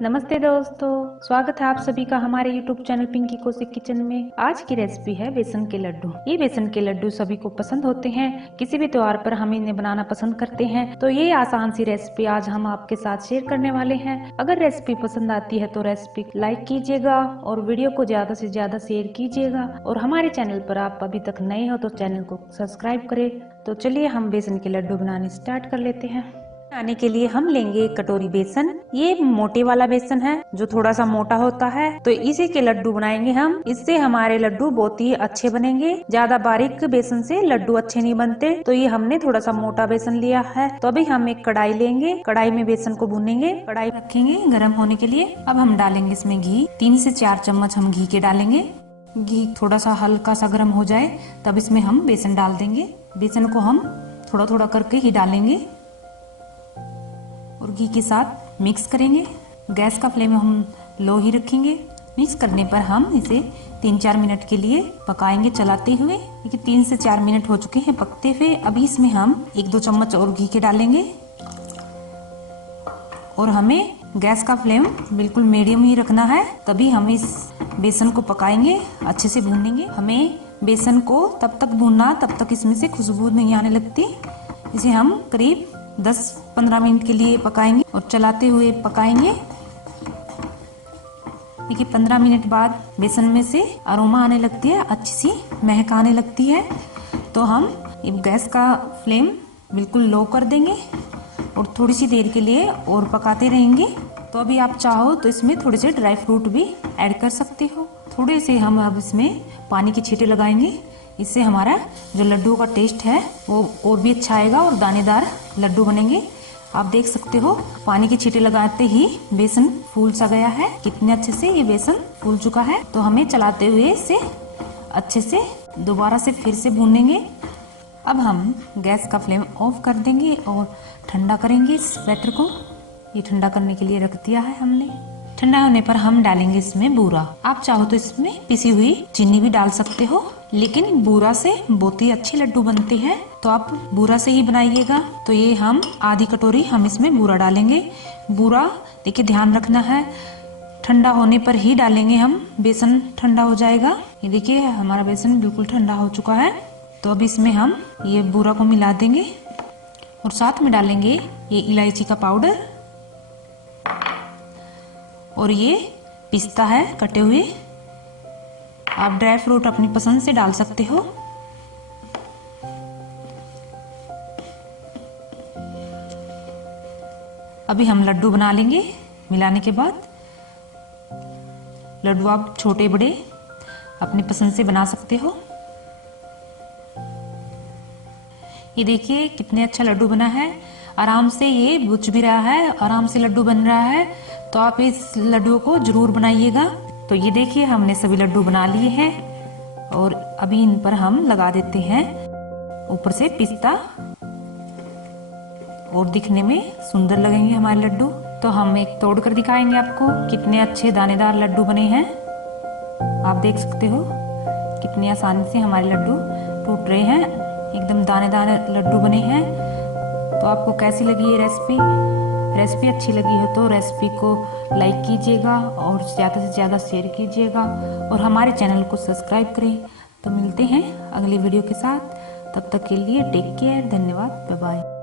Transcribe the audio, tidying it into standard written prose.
नमस्ते दोस्तों, स्वागत है आप सभी का हमारे YouTube channel Pinky Kaushik kitchen में। आज की रेसिपी है बेसन के लड्डू। ये बेसन के लड्डू सभी को पसंद होते हैं, किसी भी त्योहार पर हम इन्हें बनाना पसंद करते हैं। तो ये आसान सी रेसिपी आज हम आपके साथ शेयर करने वाले हैं। अगर रेसिपी पसंद आती है तो रेसिपी लाइक कीजिएगा और वीडियो को ज्यादा से ज्यादा शेयर कीजिएगा। और हमारे चैनल पर आप अभी तक नए हो तो चैनल को सब्सक्राइब करें। तो चलिए हम बेसन के लड्डू बनाने स्टार्ट कर लेते हैं। बनाने के लिए हम लेंगे एक कटोरी बेसन। ये मोटे वाला बेसन है जो थोड़ा सा मोटा होता है, तो इसी के लड्डू बनाएंगे हम। इससे हमारे लड्डू बहुत ही अच्छे बनेंगे। ज्यादा बारीक बेसन से लड्डू अच्छे नहीं बनते, तो ये हमने थोड़ा सा मोटा बेसन लिया है। तो अभी हम एक कढ़ाई लेंगे, कढ़ाई में बेसन को भूनेंगे। कढ़ाई रखेंगे गर्म होने के लिए। अब हम डालेंगे इसमें घी। 3 से 4 चम्मच हम घी के डालेंगे। घी थोड़ा सा हल्का सा गर्म हो जाए तब इसमें हम बेसन डाल देंगे। बेसन को हम थोड़ा थोड़ा करके ही डालेंगे और घी के साथ मिक्स करेंगे। गैस का फ्लेम हम लो ही रखेंगे। मिक्स करने पर हम इसे 3-4 मिनट के लिए पकाएंगे चलाते हुए। देखिए 3 से 4 मिनट हो चुके हैं पकते हुए। अभी इसमें हम 1-2 चम्मच और घी के डालेंगे और हमें गैस का फ्लेम बिल्कुल मीडियम ही रखना है, तभी हम इस बेसन को पकाएंगे, अच्छे से भूनेंगे। हमें बेसन को तब तक भूनना तब तक इसमें से खुशबू नहीं आने लगती। इसे हम करीब 10-15 मिनट के लिए पकाएंगे और चलाते हुए पकाएंगे। देखिए 15 मिनट बाद बेसन में से अरोमा आने लगती है, अच्छी सी महक आने लगती है। तो हम गैस का फ्लेम बिल्कुल लो कर देंगे और थोड़ी सी देर के लिए और पकाते रहेंगे। तो अभी आप चाहो तो इसमें थोड़े से ड्राई फ्रूट भी ऐड कर सकते हो। थोड़े से हम अब इसमें पानी के छींटे लगाएंगे। इससे हमारा जो लड्डू का टेस्ट है वो और भी अच्छा आएगा और दानेदार लड्डू बनेंगे। आप देख सकते हो पानी के छींटे लगाते ही बेसन फूल सा गया है। कितने अच्छे से ये बेसन फूल चुका है। तो हमें चलाते हुए इसे अच्छे से दोबारा से फिर से भूनेंगे। अब हम गैस का फ्लेम ऑफ कर देंगे और ठंडा करेंगे इस बैटर को। ये ठंडा करने के लिए रख दिया है हमने। ठंडा होने पर हम डालेंगे इसमें बूरा। आप चाहो तो इसमें पिसी हुई चीनी भी डाल सकते हो, लेकिन बूरा से बहुत ही अच्छे लड्डू बनते हैं, तो आप बूरा से ही बनाइएगा। तो ये हम आधी कटोरी हम इसमें बूरा डालेंगे। बूरा देखिए ध्यान रखना है, ठंडा होने पर ही डालेंगे हम, बेसन ठंडा हो जाएगा। ये देखिए हमारा बेसन बिल्कुल ठंडा हो चुका है। तो अब इसमें हम ये बूरा को मिला देंगे और साथ में डालेंगे ये इलायची का पाउडर और ये पिस्ता है कटे हुए। आप ड्राई फ्रूट अपनी पसंद से डाल सकते हो। अभी हम लड्डू बना लेंगे। मिलाने के बाद लड्डू आप छोटे बड़े अपनी पसंद से बना सकते हो। ये देखिए कितने अच्छा लड्डू बना है। आराम से ये बुझ भी रहा है, आराम से लड्डू बन रहा है। तो आप इस लड्डू को जरूर बनाइएगा। तो ये देखिए हमने सभी लड्डू बना लिए हैं और अभी इन पर हम लगा देते हैं ऊपर से पिस्ता, और दिखने में सुंदर लगेंगे हमारे लड्डू। तो हम एक तोड़ कर दिखाएंगे आपको कितने अच्छे दानेदार लड्डू बने हैं। आप देख सकते हो कितनी आसानी से हमारे लड्डू टूट रहे हैं, एकदम दानेदार लड्डू बने हैं। तो आपको कैसी लगी ये रेसिपी अच्छी लगी हो तो रेसिपी को लाइक कीजिएगा और ज़्यादा से ज़्यादा शेयर कीजिएगा और हमारे चैनल को सब्सक्राइब करें। तो मिलते हैं अगली वीडियो के साथ, तब तक के लिए टेक केयर, धन्यवाद, बाय बाय।